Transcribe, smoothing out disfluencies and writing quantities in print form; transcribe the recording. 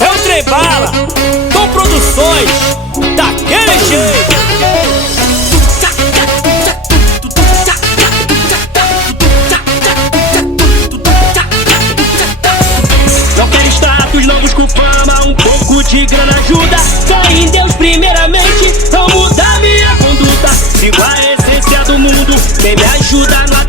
É o Trem Bala, com produções daquele jeito. Não quero status, não busco fama, um pouco de grana ajuda. Fé em Deus primeiramente, vou mudar minha conduta. Sigo a essência do mundo, quem me ajuda não